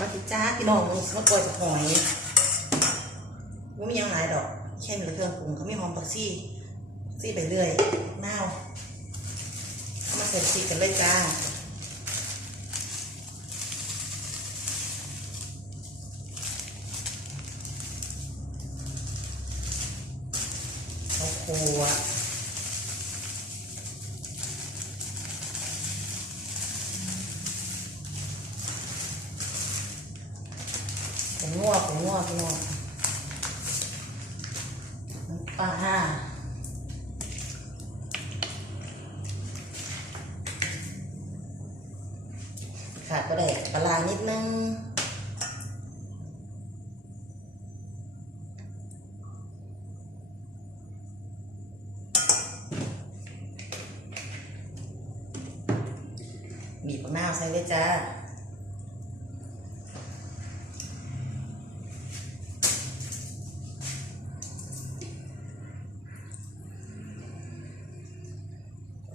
มาติจ้าพี่น้องมึงเขาปล่อยจากหอยว่ามียังหลายดอก แค่มีเครื่องปรุงเขามีหอมผักซี่ผักซี่ไปเรื่อยนาวเอามาใส่ซีกันเลยจ้าข้าวคั่ วผงนัวผงนัวพี่น้องน้ำปลาขาดก็ได้ปลาร้านิดนึงบีบมะนาวใส่เลยจ้า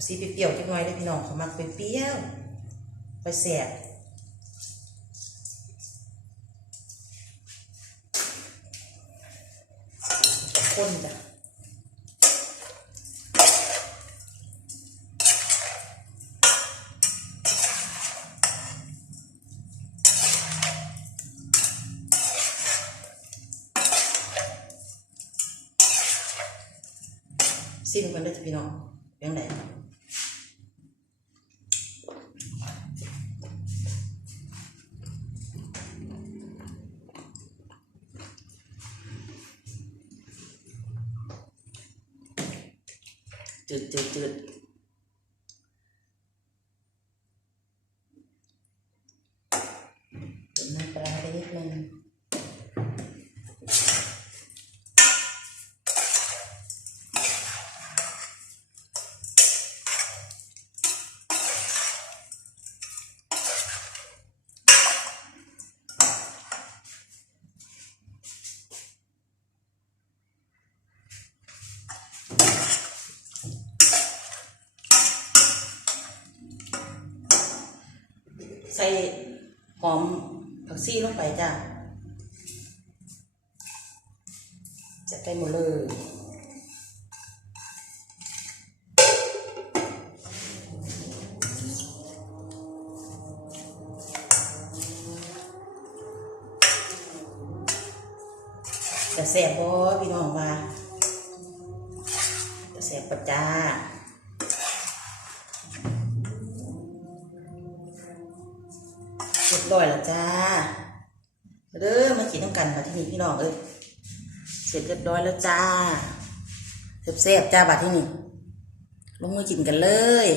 สีเปรี้ยวๆจักหน่อยได้พี่น้องเขามักเป็นเปรี้ยวไปแสบข้นจ้ะซิมกันเด้จ้ะพี่น้องเป็นไง จืดจืดจืดเติมน้ำปลาไปนิดนึง ใส่หอมผักซี่ลงไปจ้ะจะไปหมดเลยจะแสบบ่พี่น้องว่าจะแสบปะจ้า รียบร้อยแล้วจ้าเด้อมากินน้ำกันบัดที่นี่พี่น้องเอ้ยเสร็จเรียบร้อยแล้วจ้าแซ่บๆจ้าบัดที่นี่ลงมือกินกันเลย